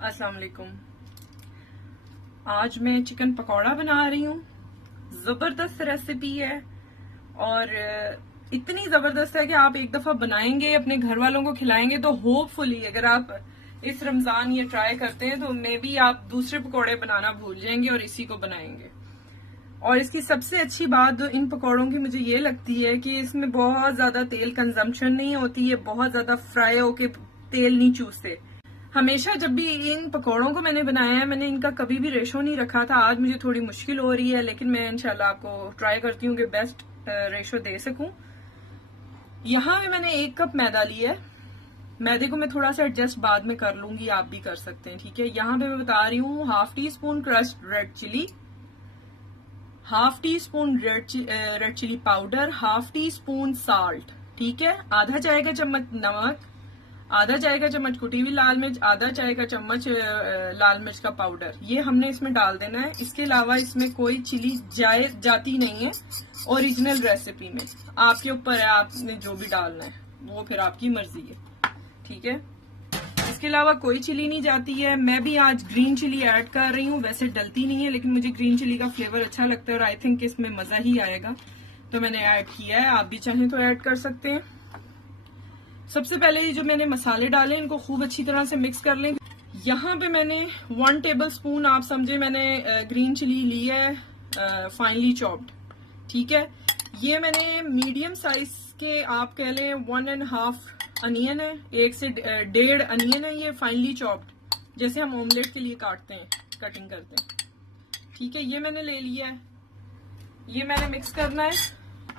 अस्सलाम वालेकुम। आज मैं चिकन पकौड़ा बना रही हूँ। जबरदस्त रेसिपी है और इतनी जबरदस्त है कि आप एक दफा बनाएंगे, अपने घर वालों को खिलाएंगे तो होपफुली अगर आप इस रमजान ये ट्राई करते हैं तो मे बी आप दूसरे पकौड़े बनाना भूल जाएंगे और इसी को बनाएंगे। और इसकी सबसे अच्छी बात जो इन पकौड़ों की मुझे ये लगती है कि इसमें बहुत ज्यादा तेल कंजम्पशन नहीं होती है, बहुत ज्यादा फ्राई होके तेल नहीं चूसते। हमेशा जब भी इन पकौड़ों को मैंने बनाया है मैंने इनका कभी भी रेशो नहीं रखा था। आज मुझे थोड़ी मुश्किल हो रही है लेकिन मैं इंशाल्लाह आपको ट्राई करती हूँ कि बेस्ट रेशो दे सकूं। यहाँ पे मैंने 1 कप मैदा लिया है। मैदे को मैं थोड़ा सा एडजस्ट बाद में कर लूंगी, आप भी कर सकते हैं, ठीक है। यहाँ पे मैं बता रही हूँ ½ teaspoon crushed red chilli, ½ teaspoon red chilli powder, ½ teaspoon salt, ठीक है। आधा चाय का चम्मच नमक, आधा चाय का चम्मच कुटी हुई लाल मिर्च, आधा चाय का चम्मच लाल मिर्च का पाउडर, ये हमने इसमें डाल देना है। इसके अलावा इसमें कोई चिली जाती नहीं है ओरिजिनल रेसिपी में। आपके ऊपर है, आपने जो भी डालना है वो फिर आपकी मर्जी है, ठीक है। इसके अलावा कोई चिली नहीं जाती है। मैं भी आज ग्रीन चिली ऐड कर रही हूँ, वैसे डलती नहीं है लेकिन मुझे ग्रीन चिली का फ्लेवर अच्छा लगता है और आई थिंक इसमें मजा ही आएगा तो मैंने ऐड किया है। आप भी चाहें तो ऐड कर सकते हैं। सबसे पहले ये जो मैंने मसाले डाले इनको खूब अच्छी तरह से मिक्स कर लें। यहाँ पे मैंने 1 टेबल स्पून, आप समझे, मैंने ग्रीन चिली ली है फाइनली चॉप्ड, ठीक है। ये मैंने मीडियम साइज के, आप कह लें 1.5 अनियन है, 1 से 1.5 अनियन है ये फाइनली चॉप्ड, जैसे हम ऑमलेट के लिए काटते हैं, कटिंग करते हैं, ठीक है। ये मैंने ले लिया है, ये मैंने मिक्स करना है,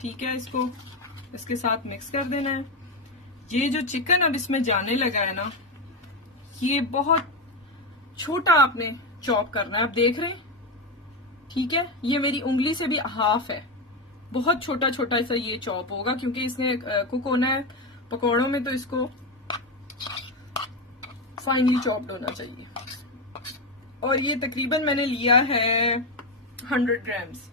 ठीक है। इसको इसके साथ मिक्स कर देना है। ये जो चिकन अब इसमें जाने लगा है ना, ये बहुत छोटा आपने चॉप करना है, आप देख रहे हैं, ठीक है। ये मेरी उंगली से भी हाफ है, बहुत छोटा छोटा सा ये चॉप होगा क्योंकि इसने कुक होना है पकौड़ों में, तो इसको फाइनली चॉप्ड होना चाहिए। और ये तकरीबन मैंने लिया है 100 ग्राम्स।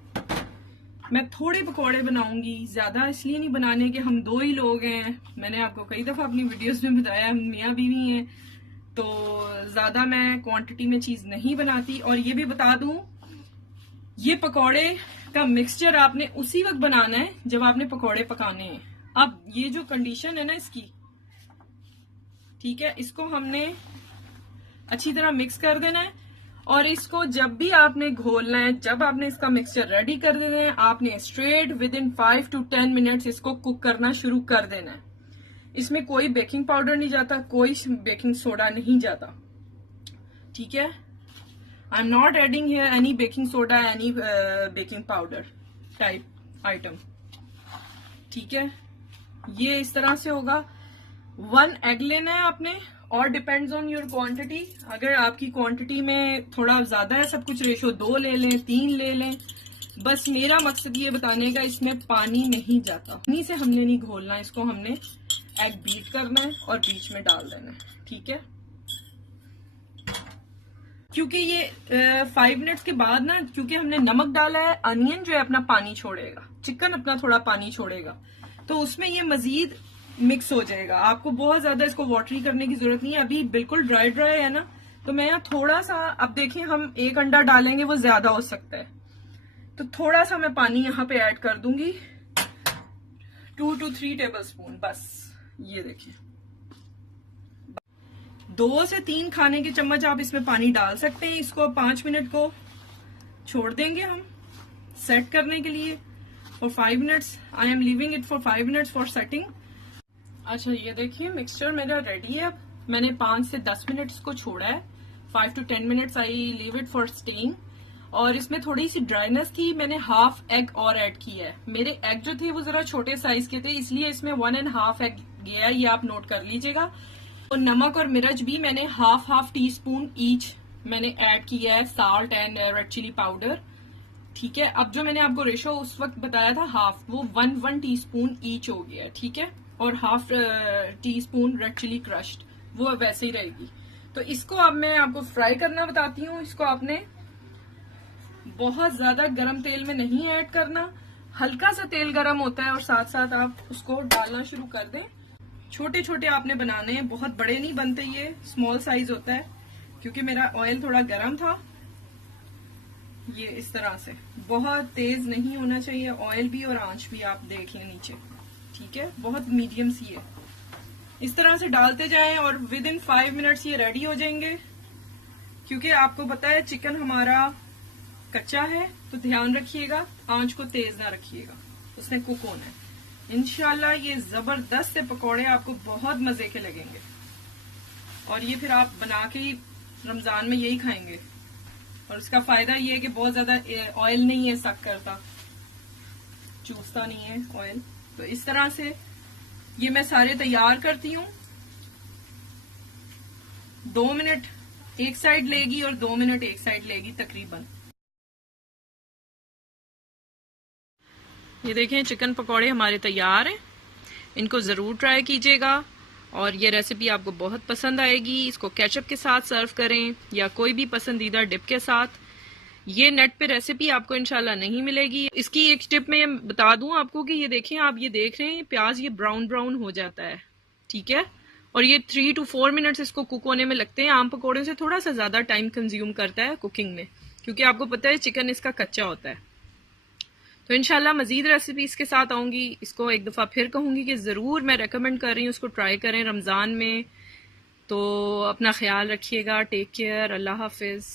मैं थोड़े पकौड़े बनाऊंगी, ज्यादा इसलिए नहीं बनाने कि हम 2 ही लोग हैं। मैंने आपको कई दफा अपनी वीडियोस में बताया हम मियाँ बीवी हैं, तो ज्यादा मैं क्वांटिटी में चीज नहीं बनाती। और ये भी बता दूं, ये पकौड़े का मिक्सचर आपने उसी वक्त बनाना है जब आपने पकौड़े पकाने हैं। अब ये जो कंडीशन है ना इसकी, ठीक है, इसको हमने अच्छी तरह मिक्स कर देना है। और इसको जब भी आपने घोलना है, जब आपने इसका मिक्सचर रेडी कर देना है, आपने स्ट्रेट विदिन 5 to 10 मिनट्स इसको कुक करना शुरू कर देना है। इसमें कोई बेकिंग पाउडर नहीं जाता, कोई बेकिंग सोडा नहीं जाता, ठीक है। I am not adding here any baking soda, any baking powder type item, ठीक है। ये इस तरह से होगा। 1 एग लेना है आपने, और डिपेंड्स ऑन योर क्वांटिटी। अगर आपकी क्वांटिटी में थोड़ा ज्यादा है सब कुछ, रेशो 2 ले लें, 3 ले लें। बस मेरा मकसद ये बताने का, इसमें पानी नहीं जाता, पानी से हमने नहीं घोलना, इसको हमने एग बीट करना है और बीच में डाल देना है, ठीक है। क्योंकि ये 5 मिनट्स के बाद ना, क्योंकि हमने नमक डाला है, अनियन जो है अपना पानी छोड़ेगा, चिकन अपना थोड़ा पानी छोड़ेगा, तो उसमें ये मजीद मिक्स हो जाएगा। आपको बहुत ज्यादा इसको वाटरी करने की जरूरत नहीं है। अभी बिल्कुल ड्राई ड्राई है ना, तो मैं यहाँ थोड़ा सा, अब देखें हम 1 अंडा डालेंगे वो ज्यादा हो सकता है, तो थोड़ा सा मैं पानी यहाँ पे ऐड कर दूंगी, 2 to 3 टेबल स्पून, बस। ये देखिए 2 से 3 खाने के चम्मच आप इसमें पानी डाल सकते हैं। इसको 5 मिनट को छोड़ देंगे हम सेट करने के लिए for 5 minutes. I am leaving it for 5 minutes for setting. अच्छा, ये देखिए मिक्सचर मेरा रेडी है। अब मैंने 5 से 10 मिनट्स को छोड़ा है, 5 to 10 minutes I leave it for staying. और इसमें थोड़ी सी ड्राइनेस थी, मैंने ½ एग और ऐड किया है। मेरे एग जो थे वो जरा छोटे साइज के थे, इसलिए इसमें 1.5 एग गया है, ये आप नोट कर लीजिएगा। और नमक और मिर्च भी मैंने ½ टीस्पून ईच मैंने ऐड किया है, salt and red chilli powder, ठीक है। अब जो मैंने आपको रेशो उस वक्त बताया था हाफ, वो 1 टीस्पून ईच हो गया है, ठीक है। और ½ टीस्पून रेड चिली क्रश्ड, वो वैसे ही रहेगी। तो इसको अब मैं आपको फ्राई करना बताती हूँ। इसको आपने बहुत ज्यादा गरम तेल में नहीं ऐड करना, हल्का सा तेल गरम होता है और साथ साथ आप उसको डालना शुरू कर दें। छोटे छोटे आपने बनाने हैं, बहुत बड़े नहीं बनते, ये स्मॉल साइज होता है, क्योंकि मेरा ऑयल थोड़ा गर्म था। ये इस तरह से बहुत तेज नहीं होना चाहिए ऑयल भी, और आंच भी आप देख लें नीचे, ठीक है, बहुत मीडियम सी है। इस तरह से डालते जाएं और विद इन 5 मिनट्स ये रेडी हो जाएंगे। क्योंकि आपको पता है चिकन हमारा कच्चा है, तो ध्यान रखिएगा आंच को तेज ना रखिएगा, उसने कुक होना है। इंशाल्लाह ये जबरदस्त से पकौड़े आपको बहुत मजे के लगेंगे, और ये फिर आप बना के ही रमजान में यही खाएंगे। और इसका फायदा ये है कि बहुत ज्यादा ऑयल नहीं है, सक करता, चूसता नहीं है ऑयल। तो इस तरह से ये मैं सारे तैयार करती हूँ। 2 मिनट एक साइड लेगी और 2 मिनट एक साइड लेगी तकरीबन। ये देखें चिकन पकौड़े हमारे तैयार हैं, इनको जरूर ट्राई कीजिएगा और ये रेसिपी आपको बहुत पसंद आएगी। इसको केचप के साथ सर्व करें या कोई भी पसंदीदा डिप के साथ। ये नेट पे रेसिपी आपको इंशाल्लाह नहीं मिलेगी। इसकी एक टिप मैं बता दूं आपको कि ये देखें, आप ये देख रहे हैं प्याज ये ब्राउन ब्राउन हो जाता है, ठीक है, और ये 3 to 4 मिनट्स इसको कुक होने में लगते हैं। आम पकौड़े से थोड़ा सा ज्यादा टाइम कंज्यूम करता है कुकिंग में, क्योंकि आपको पता है चिकन इसका कच्चा होता है। तो इंशाल्लाह मजीद रेसिपी इसके साथ आऊंगी। इसको एक दफा फिर कहूंगी कि जरूर मैं रेकमेंड कर रही हूँ, इसको ट्राई करें रमजान में। तो अपना ख्याल रखिएगा, टेक केयर, अल्लाह हाफिज।